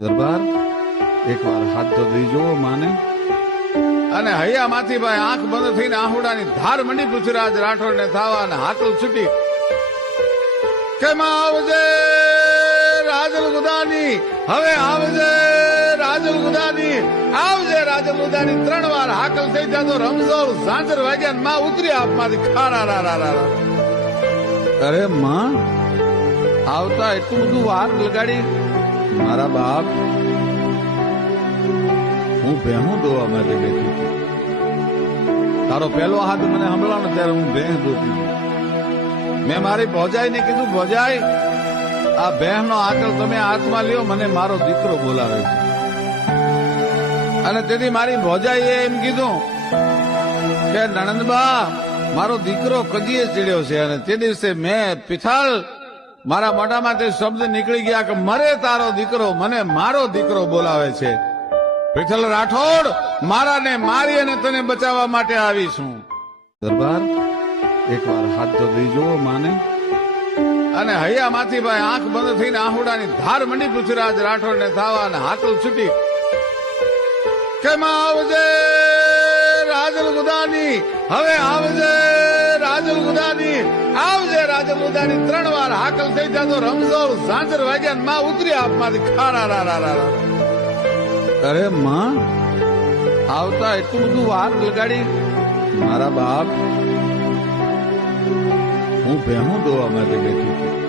દરબાર એકવાર હાથ તો દઈ જોવો માને. અને હૈયામાંથી ભાઈ આંખ બંધ થઈને આહુડાની ધાર મંડી પૃથ્વીરાજ રાઠોડ ને થાવા અને હાકલ છૂટી કે માં આવજે રાજલ ગુદાની, હવે આવજે રાજલ ગુદાની, આવજે રાજલ ગુદાની. 3 વાર હાકલ થઈ જાતો રમઝોર ઝાંઝર વાગ્યા માં ઉતરી આપમાંથી ખારા રા રા રા. અરે માં આવતા એટલું બધું વાર લગાડી. મારા બાપ, હું ભેહું દોવા માટે બેઠી હતી. તારો પહેલો હાથ મને સંભળાનો ત્યારે હું ભેહ દોતી. મેં મારી ભોજાઈને કીધું, ભોજાઈ આ ભેહનો આકલ તમે હાથમાં લ્યો, મને મારો દીકરો બોલાવે છે. અને તેથી મારી ભોજાઈએ એમ કીધું કે નણંદબા મારો દીકરો કજીએ ચડ્યો છે. અને તે દિવસે મેં પિથાલ મારા મોઢામાં તે શબ્દ નીકળી ગયા કે મરે તારો દીકરો, મને મારો દીકરો બોલાવે છે. વિઠ્ઠલ રાઠોડ મારાને મારી અને તને બચાવવા માટે આવીશું. દરબાર એકવાર હાથ તો દઈ જોવો માને. અને હૈયામાંથી ભાઈ આંખ બંધ થઈને આહુડાની ધાર મંડી પૃથ્વીરાજ રાઠોડ ને થાવા અને હાકલ છૂટી કે માં આવજે રાજલ ગુદાની, હવે આવજે રાજલ ગુદાની, આવજે રાજલ ગુદાની. 3 વાર હાકલ થઈ જાતો રમઝોર ઝાંઝર વાગ્યા માં ઉતરી આપમાંથી ખારા રા રા રા. અરે માં આવતા એટલું બધું વાર લગાડી. મારા બાપ, હું ભેહું દોવા માટે બેઠી હતી.